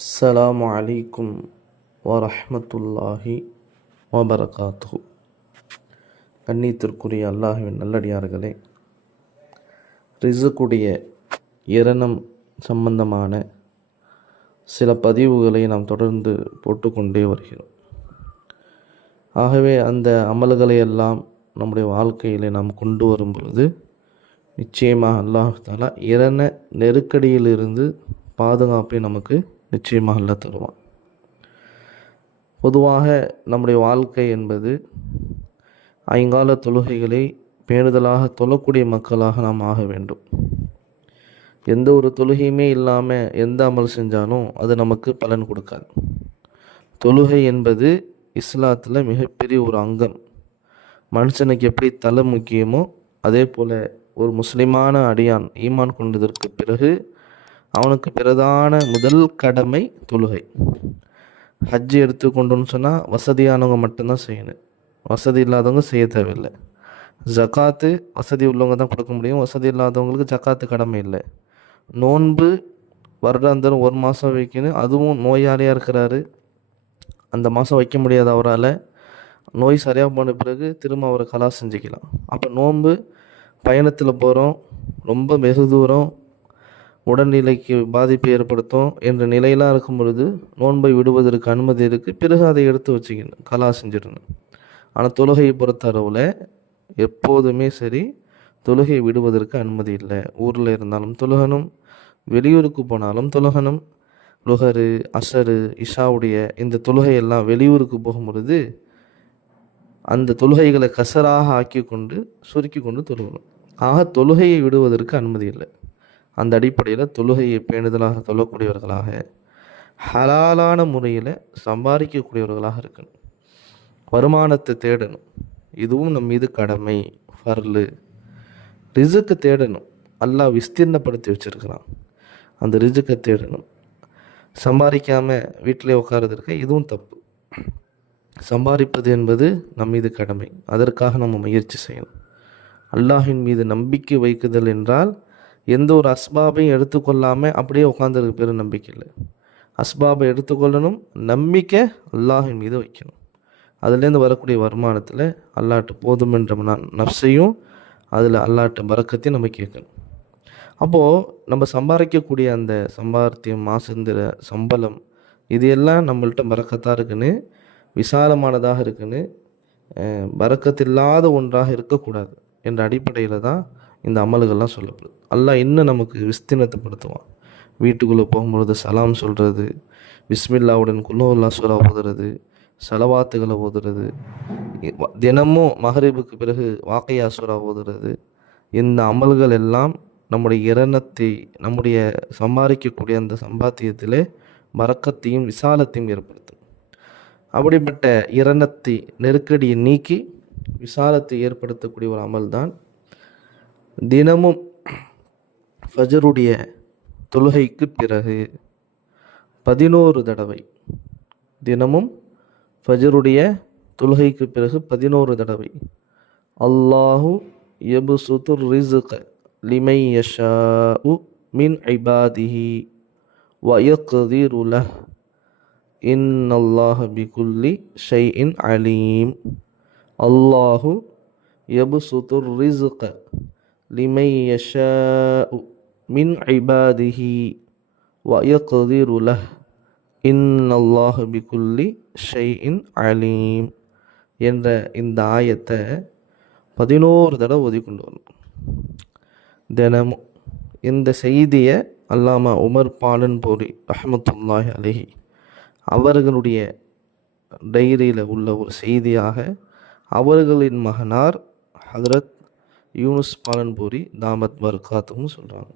அஸ்ஸலாமு அலைக்கும் வரஹ்மத்துல்லாஹி வபரகாத்துஹு கண்ணியத்திற்குரிய அல்லாஹுவின் நல்லடியார்களே ரிசுக்குடைய இரணம் சம்பந்தமான சில பதிவுகளை நாம் தொடர்ந்து போட்டுக்கொண்டே வருகிறோம். ஆகவே அந்த அமல்களை எல்லாம் நம்முடைய வாழ்க்கையில் நாம் கொண்டு வரும் பொழுது நிச்சயமாக அல்லாஹாலா இரண நெருக்கடியிலிருந்து பாதுகாப்பை நமக்கு நிச்சயமாக அல்ல தருவான். பொதுவாக நம்முடைய வாழ்க்கை என்பது ஐங்கால தொழுகைகளை பேணுதலாக தொழக்கூடிய மக்களாக நாம் ஆக வேண்டும். எந்த ஒரு தொழுகையுமே இல்லாமல் எந்த அமல் செஞ்சாலும் அது நமக்கு பலன் கொடுக்காது. தொழுகை என்பது இஸ்லாத்தில் மிகப்பெரிய ஒரு அங்கம். மனுஷனுக்கு எப்படி தலை முக்கியமோ அதே போல் ஒரு முஸ்லிமான அடியான் ஈமான் கொண்டதற்கு பிறகு அவனுக்கு பிரதான முதல் கடமை தொழுகை. ஹஜ் எடுத்துக்கொண்டோன்னு சொன்னால் வசதியானவங்க மட்டும்தான் செய்யணும். வசதி இல்லாதவங்க செய்ய தேவையில்லை. ஜக்காத்து வசதி உள்ளவங்க தான் கொடுக்க முடியும். வசதி இல்லாதவங்களுக்கு ஜக்காத்து கடமை இல்லை. நோன்பு வருடாந்தரம் ஒரு மாதம் வைக்கணும். அதுவும் நோயாளியாக இருக்கிறாரு. அந்த மாதம் வைக்க முடியாது அவரால் நோய் சரியாக போன பிறகு திரும்ப அவரை கலா செஞ்சுக்கலாம். அப்போ நோன்பு பயணத்தில் போகிறோம் ரொம்ப வெகு தூரம் உடல்நிலைக்கு பாதிப்பு ஏற்படுத்தும் என்ற நிலையெல்லாம் இருக்கும் பொழுது நோன்பை விடுவதற்கு அனுமதி இருக்குது பிறகு அதை எடுத்து வச்சுக்கணும். கலா செஞ்சிடணும். ஆனால் தொழுகையை பொறுத்த அளவில் எப்போதுமே சரி தொழுகை விடுவதற்கு அனுமதி இல்லை. ஊரில் இருந்தாலும் தொழுகணும். வெளியூருக்கு போனாலும் தொழுகணும். லுகரு அசரு இஷாவுடைய இந்த தொழுகையெல்லாம் வெளியூருக்கு போகும்பொழுது அந்த தொழுகைகளை கசராக ஆக்கி கொண்டு சுருக்கி கொண்டு தொழுகணும். ஆக தொழுகையை விடுவதற்கு அனுமதி இல்லை. அந்த அடிப்படையில் தொழுகையை பேணுதலாக தொழக்கூடியவர்களாக ஹலாலான முறையில் சம்பாதிக்கக்கூடியவர்களாக இருக்கணும். வருமானத்தை தேடணும். இதுவும் நம் மீது கடமை ஃபர்லு. ரிசுக்கு தேடணும். அல்லாஹ் விஸ்தீர்ணப்படுத்தி வச்சுருக்கிறான். அந்த ரிசுக்கை தேடணும். சம்பாதிக்காமல் வீட்டிலே உட்காரது இதுவும் தப்பு. சம்பாதிப்பது என்பது நம் மீது கடமை. அதற்காக நம்ம முயற்சி செய்யணும். அல்லாஹின் மீது நம்பிக்கை வைக்குதல் என்றால் எந்த ஒரு அஸ்பாபையும் எடுத்துக்கொள்ளாமல் அப்படியே உட்காந்துருக்க பேர் நம்பிக்கை இல்லை அஸ்பாபை எடுத்துக்கொள்ளணும் நம்பிக்கை அல்லாஹின் மீது வைக்கணும். அதுலேருந்து வரக்கூடிய வருமானத்தில் அல்லாட்டு போதும் என்ற நப்சையும் அதில் அல்லாட்டு பறக்கத்தையும் நம்ம கேட்கணும். அப்போது நம்ம சம்பாதிக்கக்கூடிய அந்த சம்பாத்தியம் மாசந்திர சம்பளம் இது எல்லாம் நம்மள்கிட்ட பறக்கத்தான் இருக்குன்னு விசாலமானதாக இருக்குன்னு பறக்கத்தில்லாத ஒன்றாக இருக்கக்கூடாது என்ற அடிப்படையில் தான் இந்த அமல்கள்லாம் சொல்லப்படுது. அல்லாஹ் இன்னும் நமக்கு விஸ்தீர்ணத்தைப்படுத்துவான். வீட்டுக்குள்ளே போகும்பொழுது சலாம் சொல்கிறது பிஸ்மில்லாவுடன் குல்லோல்லா சுரா ஓதுறது செலவாத்துகளை ஓதுறது தினமும் மகரிபுக்கு பிறகு வாக்கையா சுரா ஓதுறது இந்த அமல்கள் எல்லாம் நம்முடைய இரணத்தை நம்முடைய சம்பாதிக்கக்கூடிய அந்த சம்பாத்தியத்திலே மறக்கத்தையும் விசாலத்தையும் ஏற்படுத்தும். அப்படிப்பட்ட இரணத்தை நெருக்கடியை நீக்கி விசாலத்தை ஏற்படுத்தக்கூடிய ஒரு அமல் தான் தினமும் ஃபஜருடைய தொழுகைக்கு பிறகு பதினோரு தடவை தினமும் ஃபஜருடைய தொழுகைக்கு பிறகு பதினோரு தடவை. அல்லாஹு எபு சுதுர் ரிசுக லிமை மின் ஐபாதிஹி வயக்கதிருல இன் அல்லாஹ் பிகுல்லி ஷை இன் அலீம். அல்லாஹு எபு சுதுர் ரிசுக லிமை யஷாஉ மின் ஐபாதிஹி வயக்திரு இன் இன்னல்லாஹ் பிகுல்லி ஷை இன் அலீம் என்ற இந்த ஆயத்தை பதினோரு தடவை ஒதி கொண்டு வரணும். தினமும் இந்த செய்தியை அல்லாமா உமர் பாலன் போரி ரஹமத்துல்லாஹி அலஹி அவர்களுடைய டைரியில் உள்ள ஒரு செய்தியாக அவர்களின் மகனார் ஹதரத் யூனுஸ் பாலன்பூரி தாமத் பர்காத்துவும் சொல்கிறாங்க